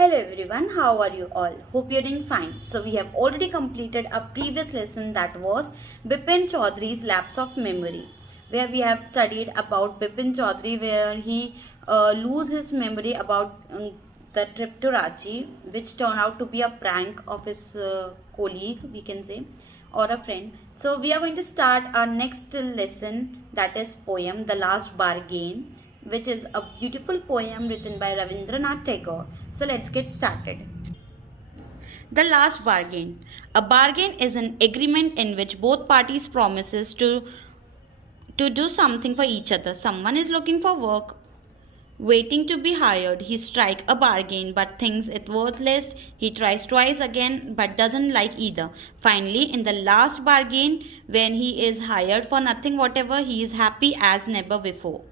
Hello everyone, how are you all? Hope you're doing fine. So we have already completed a previous lesson that was Bipin Chaudhary's Lapse of Memory, where we have studied about Bipin Chaudhary, where he lose his memory about the trip to Ranchi, which turned out to be a prank of his colleague, we can say, or a friend. So we are going to start our next lesson, that is poem The Last Bargain, which is a beautiful poem written by Ravindranath Tagore. So let's get started. The last bargain. A bargain is an agreement in which both parties promises to do something for each other. Someone is looking for work, waiting to be hired. He strike a bargain but thinks it worthless. He tries twice again but doesn't like either. Finally, in the last bargain, when he is hired for nothing whatever, he is happy as never before.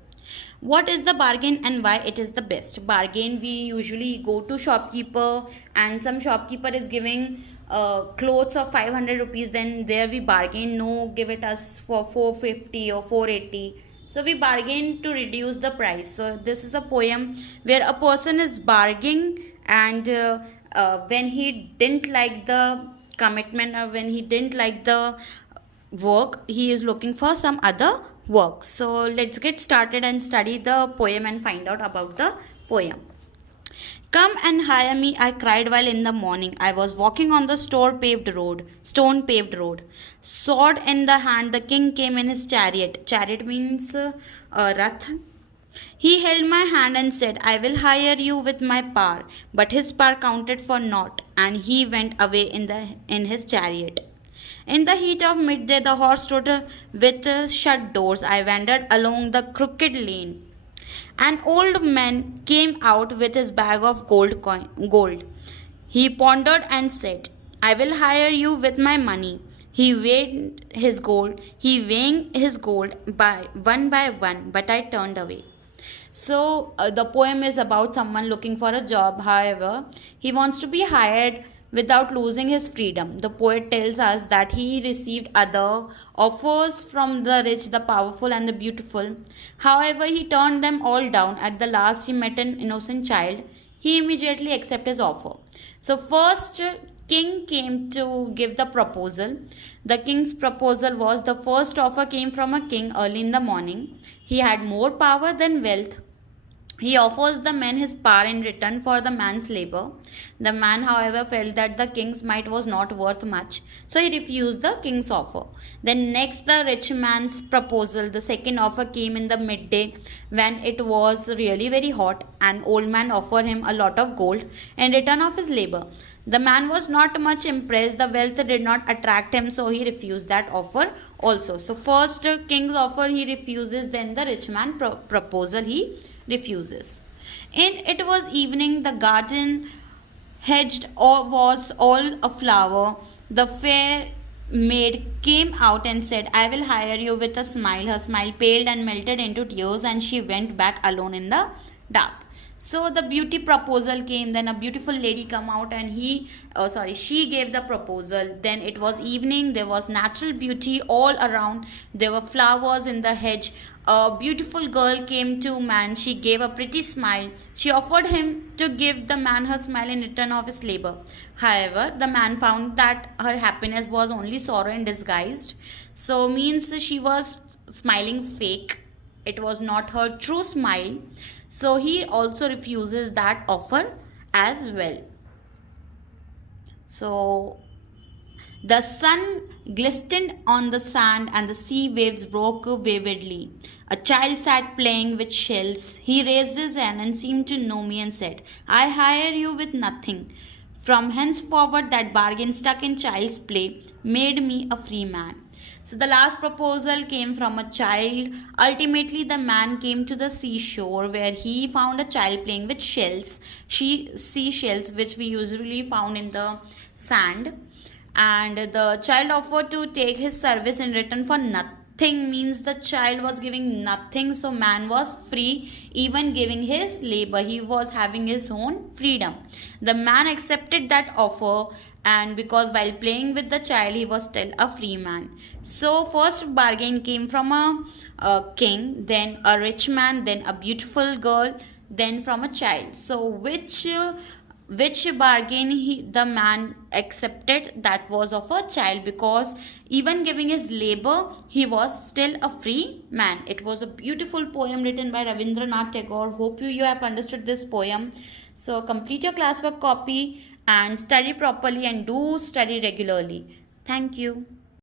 What is the bargain and why it is the best? Bargain, we usually go to shopkeeper and some shopkeeper is giving clothes of 500 rupees, then there we bargain, no, give it us for 450 or 480. So we bargain to reduce the price. So this is a poem where a person is bargaining, and when he didn't like the commitment or when he didn't like the work, he is looking for some other work. So let's get started and study the poem and find out about the poem. Come and hire me, I cried while in the morning I was walking on the stone paved road. Sword in the hand, the king came in his chariot. Chariot means rath. He held my hand and said, I will hire you with my power. But his power counted for naught, and he went away in his chariot. In the heat of midday, the horse stood with shut doors. I wandered along the crooked lane. An old man came out with his bag of gold. He pondered and said, I will hire you with my money. He weighed his gold. By one, but I turned away. So the poem is about someone looking for a job. However, he wants to be hired without losing his freedom. The poet tells us that he received other offers from the rich, the powerful, and the beautiful. However, he turned them all down. At the last, he met an innocent child. He immediately accepted his offer. So, first, king came to give the proposal. The king's proposal was, the first offer came from a king early in the morning. He had more power than wealth. He offers the man his power in return for the man's labor. The man, however, felt that the king's might was not worth much, so he refused the king's offer. Then next, the rich man's proposal. The second offer came in the midday when it was really very hot. An old man offered him a lot of gold in return of his labor. The man was not much impressed. The wealth did not attract him, so he refused that offer also. So first king's offer he refuses, then the rich man proposal he refuses. And it was evening. The garden hedged was all aflower. The fair maid came out and said, I will hire you with a smile. Her smile paled and melted into tears, and she went back alone in the dark. So the beauty proposal came. Then a beautiful lady come out, and she gave the proposal. Then it was evening. There was natural beauty all around. There were flowers in the hedge. A beautiful girl came to man. She gave a pretty smile. She offered him to give the man her smile in return of his labor. However, the man found that her happiness was only sorrow in disguise. So means she was smiling fake. It was not her true smile. So he also refuses that offer as well. So the sun glistened on the sand and the sea waves broke vividly. A child sat playing with shells. He raised his hand and seemed to know me and said, I hire you with nothing. From henceforward, that bargain stuck in child's play made me a free man. So the last proposal came from a child. Ultimately, the man came to the seashore where he found a child playing with seashells, which we usually found in the sand. And the child offered to take his service in return for nothing. Means the child was giving nothing, so man was free, even giving his labor. He was having his own freedom. The man accepted that offer, and because while playing with the child, he was still a free man. So first bargain came from a king, then a rich man, then a beautiful girl, then from a child. So which which bargain the man accepted, that was of a child, because even giving his labor he was still a free man. It was a beautiful poem written by Rabindranath Tagore. Hope you have understood this poem. So complete your classwork copy and study properly, and do study regularly. Thank you.